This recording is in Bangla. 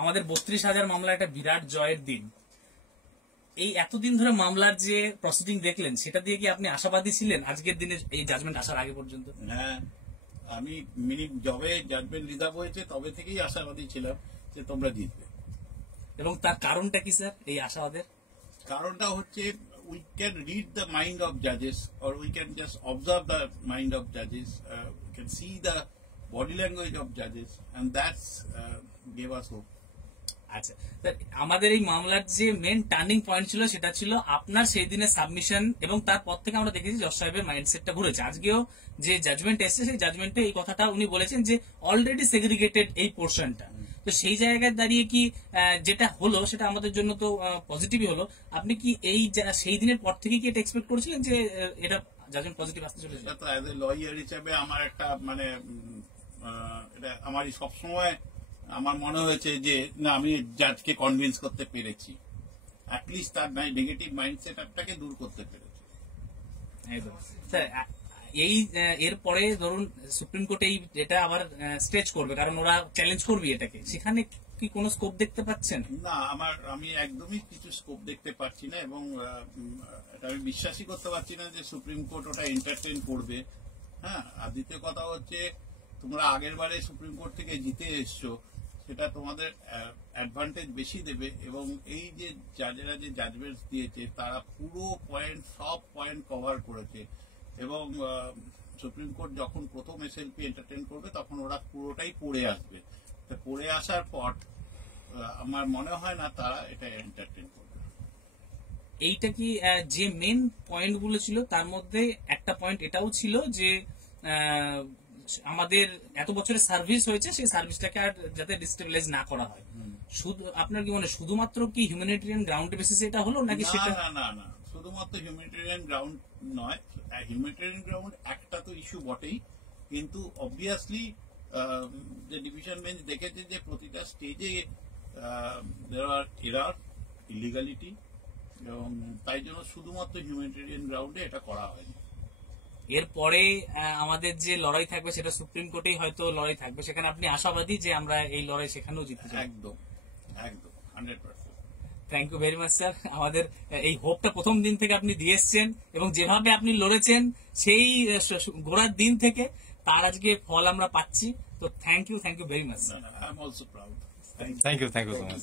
আমাদের 32,000 মামলা একটা বিরাট জয়ের দিন। এই এতদিন ধরে মামলার যে প্রসিডিং দেখলেন, সেটা দিয়ে কি আপনি আশাবাদী ছিলেন আজকের দিনে এই জাজমেন্ট আসার আগে পর্যন্ত? হ্যাঁ, আমি যবে জাজমেন্ট রিজার্ভ হয়েছে তবে থেকেই আশাবাদী ছিলাম যে তোমরা জিতবে। এবং তার কারণটা কি স্যার এই আশাবাদের? কারণটা হচ্ছে we can read the mind of judges, or we can just observe the mind of judges. We can see the body language of judges, and that's gave us hope. আচ্ছা স্যার, আমাদের এই মামলার যে মেন টার্নিং পয়েন্ট ছিল সেটা ছিল আপনার সেই দিনের সাবমিশন, এবং তারপর থেকে আমরা দেখেছি জজ সাহেবের মাইন্ডসেটটা ঘুরেছে। আজকেও যে জাজমেন্ট এসছে সেই জাজমেন্টে এই কথাটা উনি বলেছেন যে অলরেডি সেগ্রিগেটেড এই পোর্শনটা। তো সেই জায়গায় দাঁড়িয়ে কি যেটা হলো সেটা আমাদের জন্য তো পজিটিভই হলো। আপনি কি এই সেই দিনের পর থেকে কি এটা এক্সপেক্ট করেছিলেন যে এটা জাজমেন্ট পজিটিভ আসতে চলেছে? এটা তো অ্যাজ এ লয়ার হিসেবে আমার একটা মানে এটা আমারই সবসময় আমার মনে হয়েছে যে না, আমি জাজকে কনভিন্স করতে পেরেছি, অ্যাটলিস্ট তার নেগেটিভ মাইন্ডসেট আপটাকে দূর করতে পেরেছি। স্যার, এই এরপরে ধরুন সুপ্রিম কোর্ট এই এটা আবার স্টেজ করবে, কারণ ওরা চ্যালেঞ্জ করবে এটাকে, সেখানে কি কোনো স্কোপ দেখতে পাচ্ছেন? না, আমি একদমই কিছু স্কোপ দেখতে পাচ্ছি না, এবং এটা আমি বিশ্বাসই করতে পারছি না যে সুপ্রিম কোর্ট ওটা এন্টারটেইন করবে। হ্যাঁ, আর দ্বিতীয় কথা হচ্ছে তোমরা আগের বারে সুপ্রিম কোর্ট থেকে জিতে এসছো, সেটা তোমাদের অ্যাডভান্টেজ বেশি দেবে। এবং এই যে জাজেরা যে জাজমেন্ট দিয়েছে তারা পুরো পয়েন্ট, সব পয়েন্ট কভার করেছে, এবং সুপ্রিম কোর্ট যখন প্রথম এসএলপি এন্টারটেইন করবে তখন ওরা পুরোটাই পড়ে আসবে। পড়ে আসার পর আমার মনে হয় না তারা এটা এন্টারটেইন করবে। এইটা কি যে মেন পয়েন্ট গুলো ছিল তার মধ্যে একটা পয়েন্ট এটাও ছিল যে আমাদের এত বছরের সার্ভিস হয়েছে, সেই সার্ভিসটাকে আর যাতে ডিস্টেবিলাইজ না করা হয়। শুধু আপনার কি শুধুমাত্র কি হিউম্যানিটেরিয়ান গ্রাউন্ড বেসিসে এটা হলো নাকি সেটা? না, শুধুমাত্র হিউম্যানিটেরিয়ান গ্রাউন্ড নয়। হিউম্যানিটেরিয়ান গ্রাউন্ড একটা তো ইস্যু বটেই, কিন্তু অবভিয়াসলি যে ডিভিশন বেঞ্চ দেখেছে যে প্রতিটা স্টেজে দেয়ার আর এরার, ইলিগালিটি, এবং তাই জন্য শুধুমাত্র হিউম্যানিটেরিয়ান গ্রাউন্ডে এটা করা হয়নি। এরপরে আমাদের যে লড়াই থাকবে সেটা সুপ্রিম কোর্টেই হয়তো লড়াই থাকবে, সেখানে আপনি আশাবাদী যে আমরা এই লড়াই সেখানেও জিততে চাই? একদম 100%। Thank you very much sir. আমাদের এই হোপটা প্রথম দিন থেকে আপনি দিয়ে এসছেন, এবং যেভাবে আপনি লড়েছেন সেই গোড়ার দিন থেকে, তার আজকে ফল আমরা পাচ্ছি। তো thank you very much sir. I am also proud. Thank you so much.